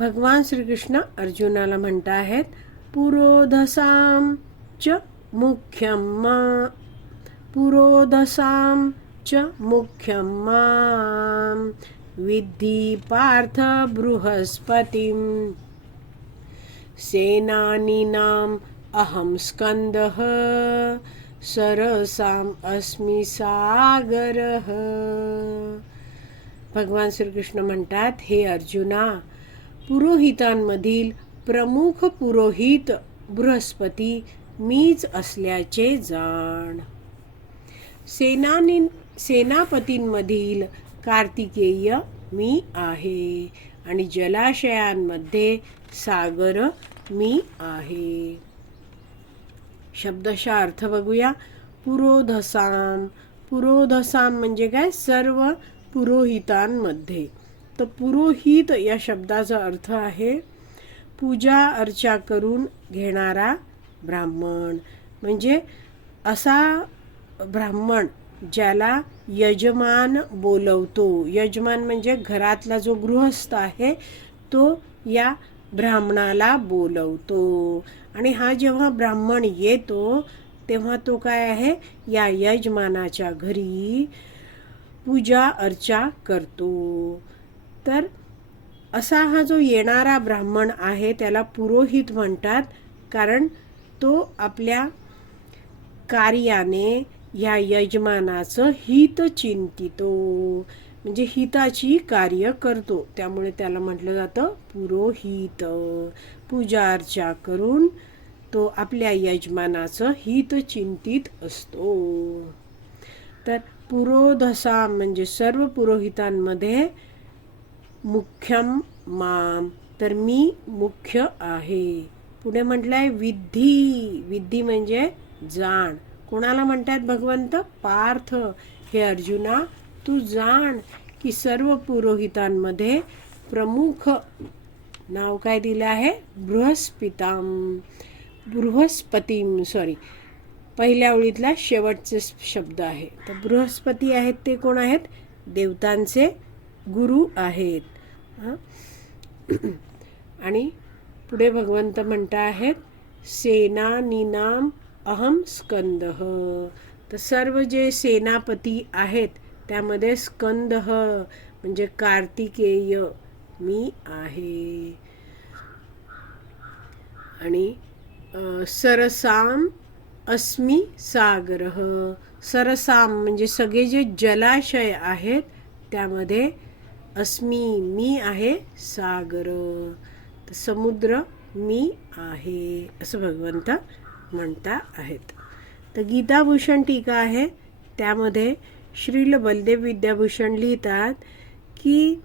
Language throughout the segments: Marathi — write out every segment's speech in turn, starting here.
भगवान श्रीकृष्ण अर्जुनाला म्हणत आहेत पुरोधसाम च मुख्यम मा पुरोधसाम च मुख्यम माम विद्धि पार्थ बृहस्पतिं। सेनानीनाम् अहं स्कन्दः सरसाम अस्मि सागरः। भगवान श्रीकृष्ण म्हणतात हे अर्जुना पुरोहितांमधील प्रमुख पुरोहित बृहस्पती मीच असल्याचे जाण. सेनानी सेनापतींमधील कार्तिकेय मी आहे आणि जलाशयांमध्ये सागर मी आहे. शब्दशः अर्थ बघूया. पुरोधसाम पुरोधसाम म्हणजे काय? सर्व पुरोहितांमध्ये. तर पुरोहित या शब्दाचा अर्थ आहे पूजा अर्चा करून घेणारा ब्राह्मण. म्हणजे असा ब्राह्मण ज्याला यजमान बोलवतो. यजमान म्हणजे घरातला जो गृहस्थ आहे तो या ब्राह्मणाला बोलवतो. आणि हा जेव्हा ब्राह्मण येतो तेव्हा तो काय आहे? या यजमानाच्या घरी पूजा अर्चा करतो. तर असा हा जो येणारा ब्राह्मण आहे त्याला पुरोहित म्हणतात कारण तो आपल्या कार्याने ह्या यजमानाचं हित चिंतितो. म्हणजे हिताची कार्य करतो. त्यामुळे त्याला म्हटलं जातं पुरोहित. पूजा अर्चा करून तो आपल्या यजमानाचं हित चिंतित असतो. तर पुरोधसा म्हणजे सर्व पुरोहितांमध्ये मुख्यम माम. तर मी मुख्य आहे. पुढे म्हटलंय विधी विधी म्हणजे जाण. कोणाला म्हणतात भगवंत? पार्थ. हे अर्जुना तू जाण की सर्व पुरोहितांमध्ये प्रमुख. नाव काय दिलं आहे? बृहस्पिताम बृहस्पतीम सॉरी पहिल्या ओळीतला शेवटचे शब्द आहे. तर बृहस्पती आहेत ते कोण आहेत? देवतांचे. गुरु आहेत. आणि पुढे भगवंत म्हणता आहेत सेना निनाम अहम स्कंद. तर सर्व जे सेनापती आहेत त्यामध्ये स्कंद म्हणजे कार्तिकेय मी आहे. आणि सरसाम अस्मी सागर. सरसाम म्हणजे सगळे जे जलाशय आहेत त्यामध्ये अस्मी मी आहे सागर तर समुद्र मी आहे असं भगवंत म्हणता आहेत. तर गीताभूषण टीका आहे त्यामध्ये श्रील बलदेव विद्याभूषण लिहितात की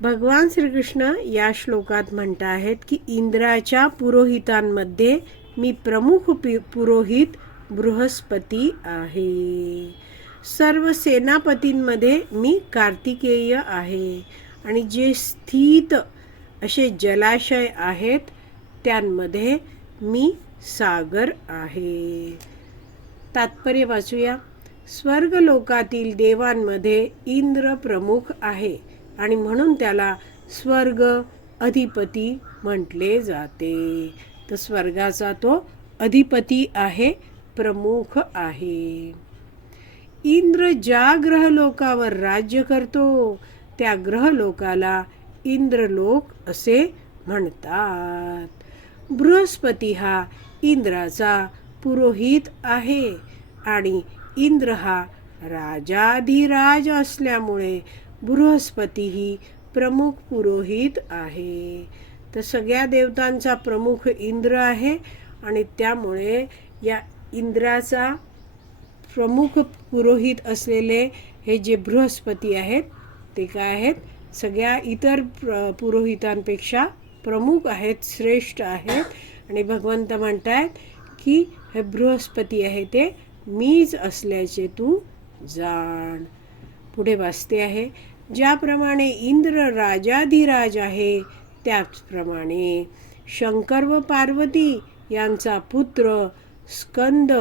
भगवान श्रीकृष्ण या श्लोकात म्हणत आहेत की इंद्राच्या पुरोहितांमध्ये मी प्रमुख पुरोहित बृहस्पती आहे. सर्व सेनापतींमध्ये मी कार्तिकेय आहे. आणि जे स्थित असे जलाशय आहेत त्यांमध्ये मी सागर आहे. तात्पर्य वाचूया. स्वर्ग लोकातील देवांमध्ये इंद्र प्रमुख आहे आणि म्हणून त्याला स्वर्ग अधिपती म्हटले जाते. तर स्वर्गाचा तो अधिपती आहे प्रमुख आहे. इंद्र ज्या ग्रहलोकावर राज्य करतो त्या ग्रहलोकाला इंद्रलोक असे म्हणतात. बृहस्पती हा इंद्राचा पुरोहित आहे आणि इंद्र हा राजाधिराज असल्यामुळे बृहस्पती ही प्रमुख पुरोहित आहे. तर सगळ्या देवतांचा प्रमुख इंद्र आहे आणि त्यामुळे या इंद्राचा प्रमुख पुरोहित असलेले हे जे बृहस्पती आहेत ते काय आहेत? सगळ्या इतर प्र पुरोहितांपेक्षा प्रमुख आहेत श्रेष्ठ आहेत. आणि भगवंत म्हणतायत की हे बृहस्पती आहे ते मीच असल्याचे तू जाण. पुढे वाचते आहे ज्याप्रमाणे इंद्र राजाधिराज आहे त्याचप्रमाणे शंकर व पार्वती यांचा पुत्र स्कंद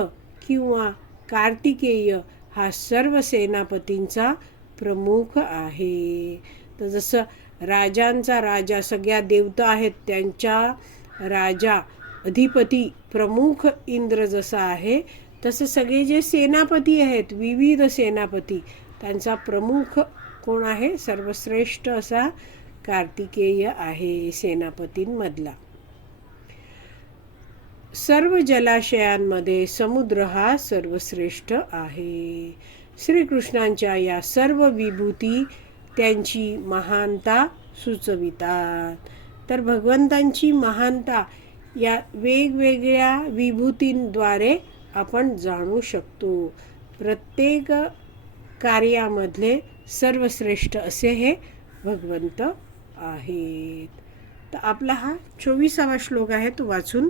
किंवा कार्तिकेय हा सर्व सेनापतींचा प्रमुख आहे. तर जसं राजांचा राजा सगळ्या देवता आहेत त्यांच्या राजा अधिपती प्रमुख इंद्र जसा आहे तसं सगळे जे सेनापती आहेत विविध सेनापती त्यांचा प्रमुख कोण आहे? सर्वश्रेष्ठ असा कार्तिकेय आहे सेनापतींमधला. सर्व जलाशयांमध्ये समुद्र हा सर्वश्रेष्ठ आहे. श्रीकृष्णांच्या या सर्व विभूती त्यांची महानता सुचवितात. तर भगवंतांची महानता या वेगवेगळ्या विभूतींद्वारे आपण जाणू शकतो. प्रत्येक कार्यामधले सर्वश्रेष्ठ असे हे भगवंत आहेत. तर आपला हा चोवीसावा श्लोक आहे तो वाचून